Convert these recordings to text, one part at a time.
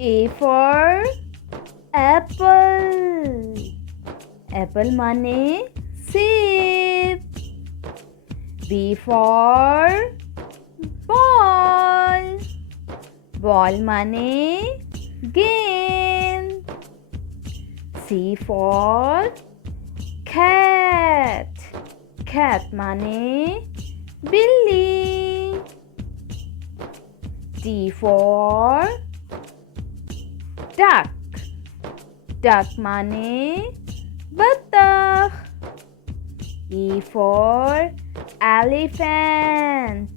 A for apple. Apple মানে সেব. B for ball. Ball মানে গেন্দ. C for cat. Cat মানে বিল্লি. D for duck. Duck মানে বাতখ. E for elephant.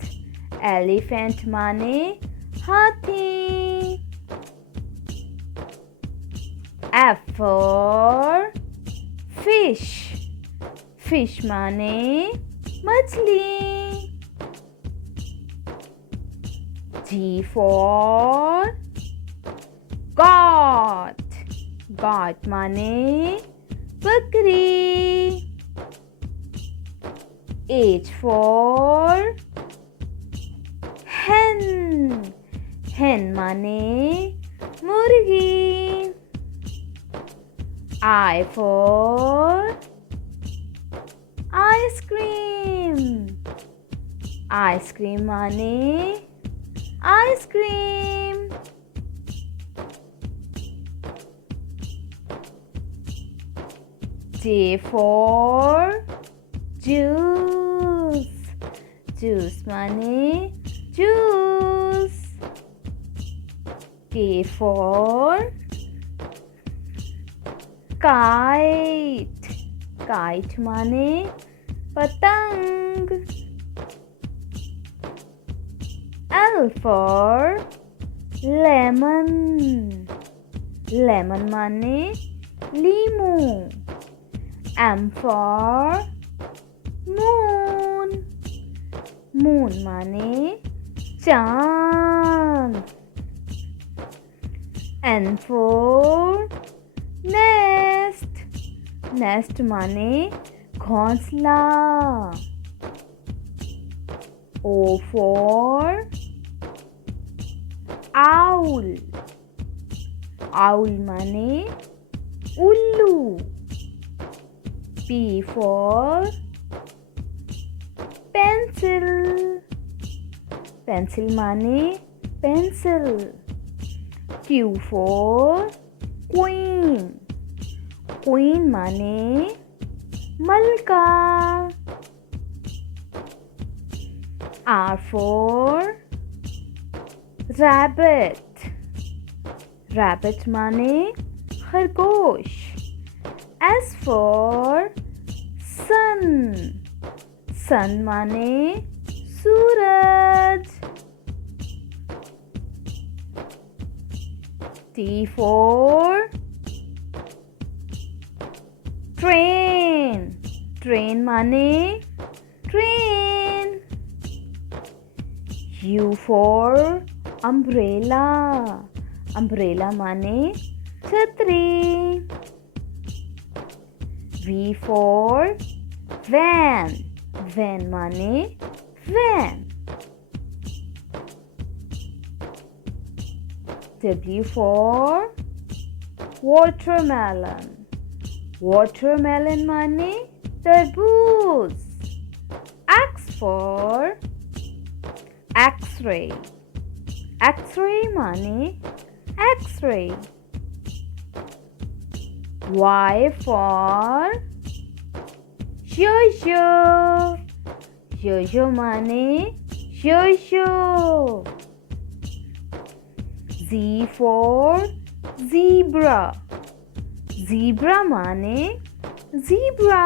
Elephant মানে হাতি. F for fish. Fish মানে मछली. G for goat. Goat মানে बकरी. H for hen. Hen মানে মুরগি. I for ice cream. Ice cream মানে ice cream. J for juice. Juice মানে juice. K for kite. Kite মানে पतंग. L for lemon. Lemon মানে लीमू. M for moon. Moon মানে चांद. N for nest. Nest মানে घोंसला. O for owl. Owl মানে Ullu. P for pencil. Pencil মানে pencil. Q for queen. Queen মানে मलका. R for rabbit. Rabbit মানে खरगोश. S for sun. Sun মানে सूरज. T for train. Train মানে train. U for umbrella. Umbrella মানে छतरी. V for van. Van মানে van. W for watermelon. Watermelon মানে तरबूज. X for X-ray. X-ray মানে X-ray. Y for yo-yo. Yo-yo মানে yo-yo. Z for zebra. Zebra মানে zebra.